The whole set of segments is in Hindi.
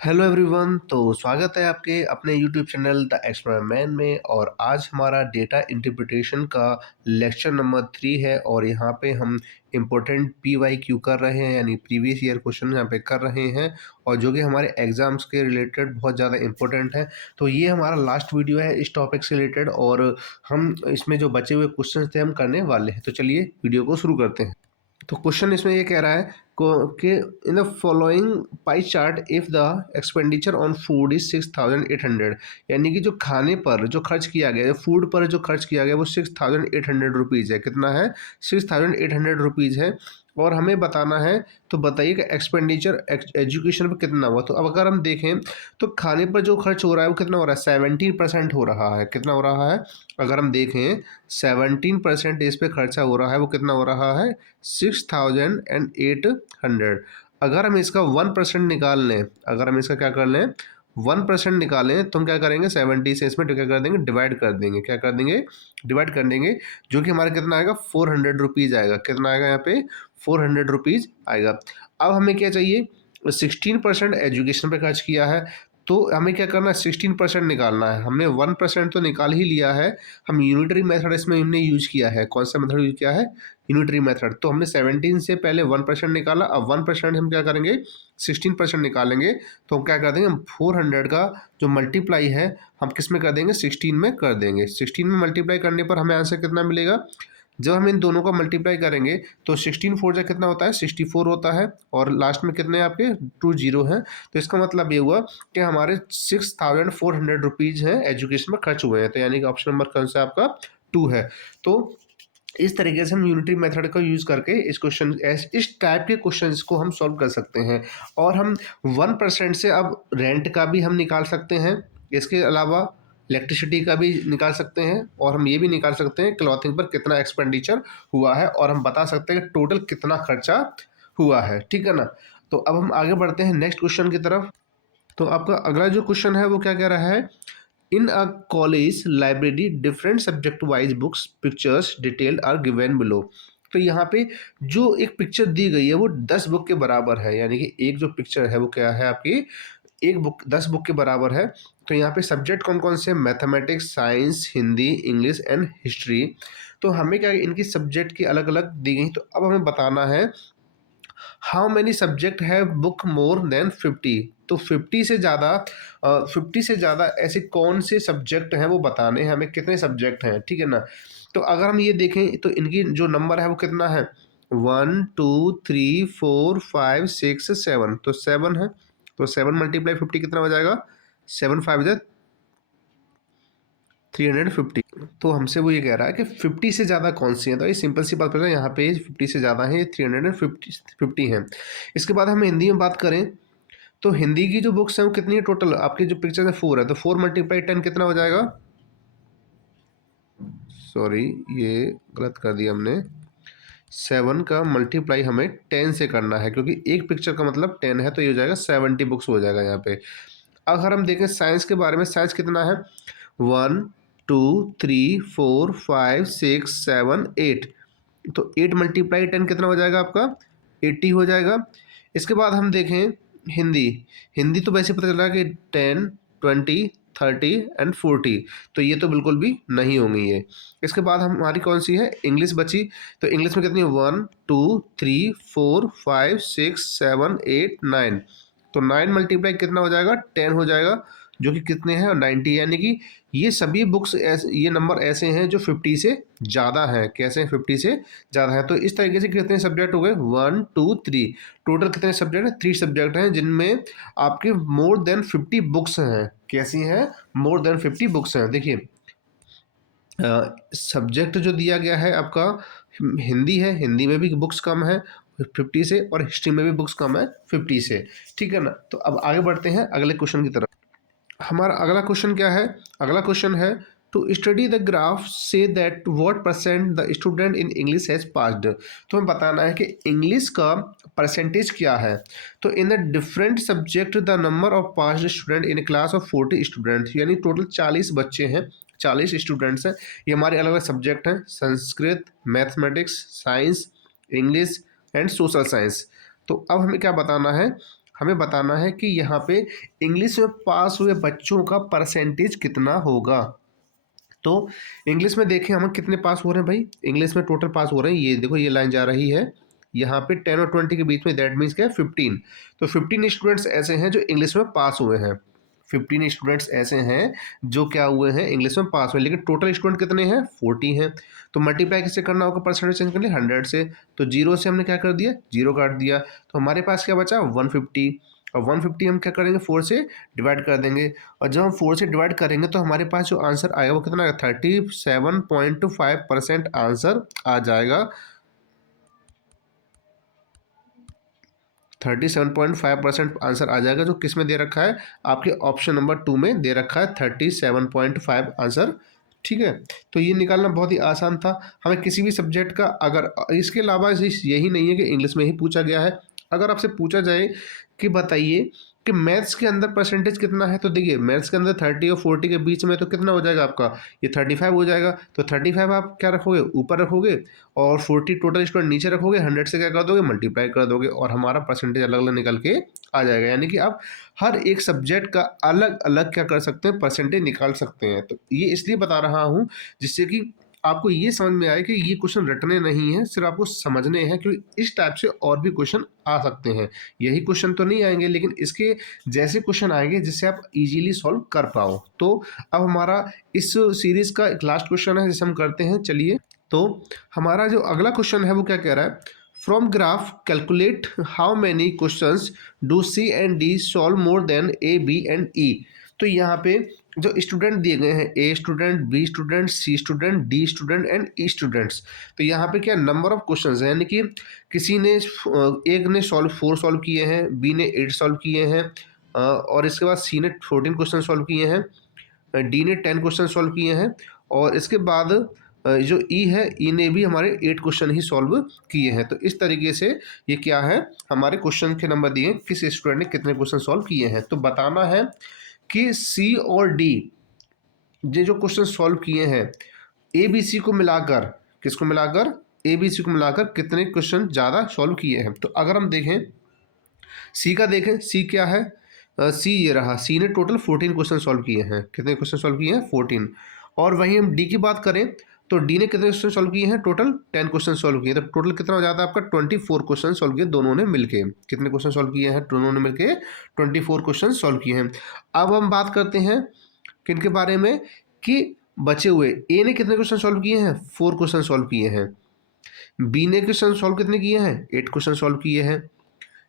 Hello everyone. तो स्वागत है आपके अपने YouTube channel the explorer man में। और आज हमारा डेटा इंटरप्रिटेशन का लेक्चर नंबर 3 है और यहाँ पे हम इम्पोर्टेंट PYQ कर रहे हैं, यानी प्रीवियस ईयर क्वेश्चन यहाँ पे कर रहे हैं और जो कि हमारे एग्जाम्स के रिलेटेड बहुत ज़्यादा इंपॉर्टेंट है। तो ये हमारा लास्ट वीडियो है इस टॉपिक से रिलेटेड और हम इसमें जो बचे हुए क्वेश्चन थे हम करने वाले हैं। तो चलिए वीडियो को शुरू करते हैं। तो क्वेश्चन इसमें ये कह रहा है कि in the following pie chart if the expenditure on food is 6,800, यानी कि जो खाने पर जो खर्च किया गया, फूड पर जो खर्च किया गया वो 6,800 रुपीज़ है। कितना है? 6,800 रुपीज़ है। और हमें बताना है, तो बताइए कि एक्सपेंडिचर एजुकेशन पर कितना हुआ। तो अब अगर हम देखें तो खाने पर जो खर्च हो रहा है वो कितना हो रहा है? 17% हो रहा है। कितना हो रहा है? अगर हम देखें 17% इस पे खर्चा हो रहा है, वो कितना हो रहा है? 6,800। अगर हम इसका 1% निकाल लें, अगर हम इसका क्या कर लें 1% निकालें, तो हम क्या करेंगे 70 से इसमें क्या कर देंगे? डिवाइड कर देंगे। क्या कर देंगे? डिवाइड कर देंगे, जो कि हमारा कितना आएगा? 400 रुपीज़ आएगा। कितना आएगा यहाँ पे? 400 रुपीज़ आएगा। अब हमें क्या चाहिए? 16% एजुकेशन पे खर्च किया है, तो हमें क्या करना है? 16% निकालना है। हमने 1% तो निकाल ही लिया है। हम यूनिटरी मेथड इसमें हमने यूज किया है। कौन सा मेथड यूज किया है? Unitary method. तो हमने 17 से पहले 1% निकाला। अब 1% हम क्या करेंगे? 16% निकालेंगे। तो हम क्या कर देंगे? हम 400 का जो मल्टीप्लाई है हम किस में कर देंगे? 16 में कर देंगे। 16 में मल्टीप्लाई करने पर हमें आंसर कितना मिलेगा? जब हम इन दोनों का मल्टीप्लाई करेंगे तो 16 4 जा कितना होता है? 64 होता है। और लास्ट में कितने आपके 2 जीरो हैं। तो इसका मतलब ये हुआ कि हमारे 6,400 रुपीज़ हैं एजुकेशन में खर्च हुए हैं। तो यानी कि ऑप्शन नंबर कौन सा आपका? 2 है। तो इस तरीके से हम यूनिटरी मेथड का यूज़ करके इस टाइप के क्वेश्चंस को हम सॉल्व कर सकते हैं। और हम 1% से अब रेंट का भी हम निकाल सकते हैं। इसके अलावा इलेक्ट्रिसिटी का भी निकाल सकते हैं और हम ये भी निकाल सकते हैं क्लॉथिंग पर कितना एक्सपेंडिचर हुआ है और हम बता सकते हैं कि टोटल कितना खर्चा हुआ है। ठीक है ना? तो अब हम आगे बढ़ते हैं नेक्स्ट क्वेश्चन की तरफ। तो आपका अगला जो क्वेश्चन है वो क्या कह रहा है? In a college library different subject wise books pictures detailed are given below. तो यहाँ पे जो एक पिक्चर दी गई है वो 10 बुक के बराबर है, यानी कि एक जो पिक्चर है वो क्या है आपकी? एक बुक 10 बुक के बराबर है। तो यहाँ पे सब्जेक्ट कौन कौन से? Mathematics, science, Hindi, English and history. तो हमें क्या इनकी सब्जेक्ट की अलग अलग दी गई। तो अब हमें बताना है हाउ मैनी सब्जेक्ट है बुक मोर देन 50। तो 50 से ज़्यादा ऐसे कौन से सब्जेक्ट हैं वो बताने हैं हमें, कितने सब्जेक्ट हैं। ठीक है ना? तो अगर हम ये देखें तो इनकी जो नंबर है वो कितना है? 1 2 3 4 5 6 7। तो 7 है। तो 7 मल्टीप्लाई 50 कितना हो जाएगा? 7 5 जा 350। तो हमसे वो ये कह रहा है कि 50 से ज़्यादा कौन सी है। तो ये सिंपल सी बात है, यहाँ पे 50 से ज़्यादा है, ये 350 है। इसके बाद हम हिंदी में बात करें तो हिंदी की जो बुक्स हैं वो कितनी है टोटल? आपकी जो पिक्चर है 4 है, तो 4 मल्टीप्लाई 10 कितना हो जाएगा? सॉरी, ये गलत कर दिया हमने। 7 का मल्टीप्लाई हमें 10 से करना है, क्योंकि एक पिक्चर का मतलब 10 है, तो ये हो जाएगा 70 बुक्स हो जाएगा यहाँ पे। अगर हम देखें साइंस के बारे में, साइंस कितना है? 1 2 3 4 5 6 7 8। तो 8 मल्टीप्लाई 10 कितना हो जाएगा आपका? 80 हो जाएगा। इसके बाद हम देखें हिंदी। हिंदी तो वैसे पता चल रहा है कि 10 20 30 एंड 40। तो ये तो बिल्कुल भी नहीं होंगी ये। इसके बाद हमारी कौन सी है? इंग्लिश बची। तो इंग्लिश में कितनी? 1 2 3 4 5 6 7 8 9। तो 9 मल्टीप्लाई कितना हो जाएगा? 10 हो जाएगा, जो कि कितने हैं? 90। यानी कि ये सभी बुक्स ये नंबर ऐसे हैं जो 50 से ज़्यादा हैं। कैसे हैं? 50 से ज़्यादा है। तो इस तरीके से कितने सब्जेक्ट हो गए? 1 2 3। टोटल कितने सब्जेक्ट हैं? 3 सब्जेक्ट हैं जिनमें आपके मोर देन 50 बुक्स हैं। कैसी हैं? मोर देन 50 बुक्स हैं। देखिए सब्जेक्ट जो दिया गया है आपका हिंदी है, हिंदी में भी बुक्स कम है 50 से, और हिस्ट्री में भी बुक्स कम है 50 से। ठीक है ना? तो अब आगे बढ़ते हैं अगले क्वेश्चन की तरफ। हमारा अगला क्वेश्चन क्या है? अगला क्वेश्चन है to study the graph say that what percent the student in English has passed. तो हमें बताना है कि इंग्लिश का परसेंटेज क्या है। तो in the different subject the number of passed student in class of 40 student, यानी टोटल 40 बच्चे हैं, 40 स्टूडेंट्स हैं। ये हमारे अलग अलग सब्जेक्ट हैं, Sanskrit, mathematics, science, English and social science. तो अब हमें क्या बताना है? हमें बताना है कि यहाँ पे इंग्लिश में पास हुए बच्चों का परसेंटेज कितना होगा। तो इंग्लिश में देखें हम कितने पास हो रहे हैं भाई, इंग्लिश में टोटल पास हो रहे हैं, ये देखो ये लाइन जा रही है यहाँ पे 10 और 20 के बीच में, दैट मीन्स क्या है 15। तो 15 स्टूडेंट्स ऐसे हैं जो इंग्लिश में पास हुए हैं, 15 स्टूडेंट्स ऐसे हैं जो क्या हुए हैं इंग्लिश में पास हुए, लेकिन टोटल स्टूडेंट कितने हैं 40 हैं। तो मल्टीप्लाई किससे करना होगा, परसेंटेज चेंज करने 100 से, तो जीरो से हमने क्या कर दिया, जीरो काट दिया, तो हमारे पास क्या बचा 150। और 150 हम क्या करेंगे 4 से डिवाइड कर देंगे, और जब हम 4 से डिवाइड करेंगे तो हमारे पास जो आंसर आएगा वो कितना आएगा 37.5% आंसर आ जाएगा। 37.5% आंसर आ जाएगा, जो किस में दे रखा है, आपके ऑप्शन नंबर 2 में दे रखा है 37.5 आंसर। ठीक है, तो ये निकालना बहुत ही आसान था। हमें किसी भी सब्जेक्ट का, अगर इसके अलावा यही नहीं है कि इंग्लिश में ही पूछा गया है, अगर आपसे पूछा जाए कि बताइए कि मैथ्स के अंदर परसेंटेज कितना है, तो देखिए मैथ्स के अंदर 30 और 40 के बीच में, तो कितना हो जाएगा आपका, ये 35 हो जाएगा। तो 35 आप क्या रखोगे, ऊपर रखोगे, और 40 टोटल स्टूडेंट नीचे रखोगे, 100 से क्या कर दोगे, मल्टीप्लाई कर दोगे, और हमारा परसेंटेज अलग अलग निकल के आ जाएगा। यानी कि आप हर एक सब्जेक्ट का अलग अलग क्या कर सकते हैं, परसेंटेज निकाल सकते हैं। तो ये इसलिए बता रहा हूँ जिससे कि आपको ये समझ में आए कि ये क्वेश्चन रटने नहीं है, सिर्फ आपको समझने हैं, क्योंकि इस टाइप से और भी क्वेश्चन आ सकते हैं। यही क्वेश्चन तो नहीं आएंगे, लेकिन इसके जैसे क्वेश्चन आएंगे जिससे आप इजीली सॉल्व कर पाओ। तो अब हमारा इस सीरीज का एक लास्ट क्वेश्चन है जिसे हम करते हैं, चलिए। तो हमारा जो अगला क्वेश्चन है वो क्या कह रहा है, from graph calculate how many questions do C and D solve more than A B and E. तो यहाँ पे जो स्टूडेंट दिए गए हैं, A student, B student, C student, D student and E students. तो यहाँ पे क्या नंबर ऑफ क्वेश्चंस है, यानी कि किसी ने एक ने 4 सॉल्व किए हैं, बी ने 8 सॉल्व किए हैं, और इसके बाद सी ने 14 क्वेश्चन सॉल्व किए हैं, डी ने 10 क्वेश्चन सॉल्व किए हैं, और इसके बाद जो ई है, ई ने भी हमारे 8 क्वेश्चन ही सॉल्व किए हैं। तो इस तरीके से ये क्या है, हमारे क्वेश्चन के नंबर दिए किस स्टूडेंट ने कितने क्वेश्चन सॉल्व किए हैं। तो बताना है कि सी और डी ये जो क्वेश्चन सॉल्व किए हैं, ए बी सी को मिलाकर, किसको मिलाकर, ए बी सी को मिलाकर कितने क्वेश्चन ज़्यादा सॉल्व किए हैं। तो अगर हम देखें सी का, देखें सी क्या है, सी ये रहा, सी ने टोटल 14 क्वेश्चन सॉल्व किए हैं, कितने क्वेश्चन सॉल्व किए हैं 14। और वहीं हम डी की बात करें तो डी ने कितने क्वेश्चन सॉल्व किए हैं, टोटल 10 क्वेश्चन सॉल्व किए। तो टोटल कितना हो जाता है आपका 24 क्वेश्चन सॉल्व किए दोनों ने मिलके। कितने क्वेश्चन सॉल्व किए हैं दोनों ने मिलके, 24 क्वेश्चन सॉल्व किए हैं। अब हम बात करते हैं किनके बारे में, कि बचे हुए ए ने कितने क्वेश्चन सॉल्व किए हैं, 4 क्वेश्चन सॉल्व किए हैं, बी ने क्वेश्चन सॉल्व कितने किए हैं, 8 क्वेश्चन सॉल्व किए हैं।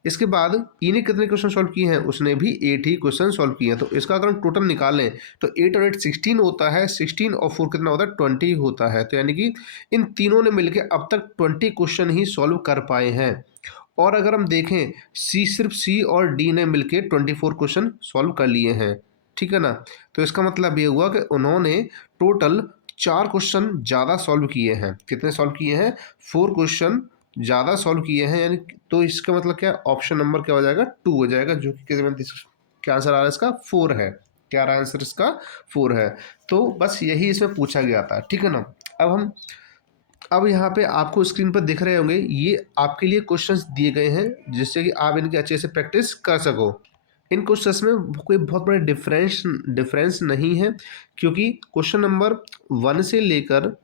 इसके बाद ई ने कितने क्वेश्चन सॉल्व किए हैं, उसने भी 8 ही क्वेश्चन सॉल्व किए हैं। तो इसका अगर हम टोटल निकालें तो 8 और 8 16 होता है, 16 और 4 कितना होता है 20 होता है। तो यानी कि इन तीनों ने मिलकर अब तक 20 क्वेश्चन ही सॉल्व कर पाए हैं। और अगर हम देखें सिर्फ सी और डी ने मिलकर 24 क्वेश्चन सॉल्व कर लिए हैं, ठीक है ना। तो इसका मतलब ये हुआ कि उन्होंने टोटल 4 क्वेश्चन ज़्यादा सॉल्व किए हैं। कितने सॉल्व किए हैं, 4 क्वेश्चन ज़्यादा सॉल्व किए हैं, यानी तो इसका मतलब क्या, ऑप्शन नंबर क्या हो जाएगा 2 हो जाएगा, जो कि क्या आंसर आ रहा है इसका 4 है। क्या रहा आंसर इसका 4 है। तो बस यही इसमें पूछा गया था, ठीक है ना। अब यहाँ पे आपको स्क्रीन पर दिख रहे होंगे, ये आपके लिए क्वेश्चंस दिए गए हैं जिससे कि आप इनकी अच्छे से प्रैक्टिस कर सको। इन क्वेश्चंस में कोई बहुत बड़ा डिफरेंस नहीं है, क्योंकि क्वेश्चन नंबर 1 से लेकर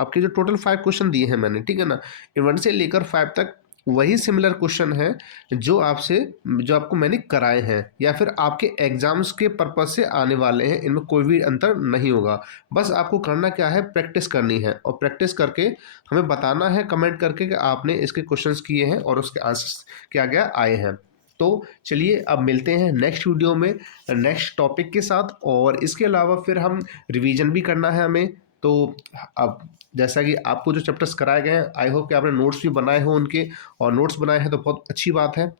आपके जो टोटल 5 क्वेश्चन दिए हैं मैंने, ठीक है ना, 1 से लेकर 5 तक वही सिमिलर क्वेश्चन है जो आपको मैंने कराए हैं, या फिर आपके एग्जाम्स के पर्पज से आने वाले हैं। इनमें कोई भी अंतर नहीं होगा। बस आपको करना क्या है, प्रैक्टिस करनी है, और प्रैक्टिस करके हमें बताना है कमेंट करके कि आपने इसके क्वेश्चंस किए हैं और उसके आंसर्स क्या क्या आए हैं। तो चलिए अब मिलते हैं नेक्स्ट वीडियो में नेक्स्ट टॉपिक के साथ, और इसके अलावा फिर हम रिवीजन भी करना है हमें। तो अब जैसा कि आपको जो चैप्टर्स कराए गए हैं, आई होप कि आपने नोट्स भी बनाए हो उनके, और नोट्स बनाए हैं तो बहुत अच्छी बात है।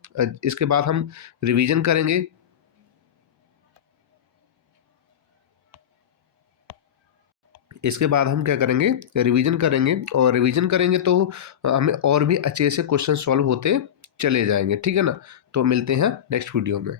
इसके बाद हम रिवीजन करेंगे। इसके बाद हम क्या करेंगे, रिवीजन करेंगे, और रिवीजन करेंगे तो हमें और भी अच्छे से क्वेश्चन सॉल्व होते चले जाएंगे, ठीक है ना। तो मिलते हैं नेक्स्ट वीडियो में।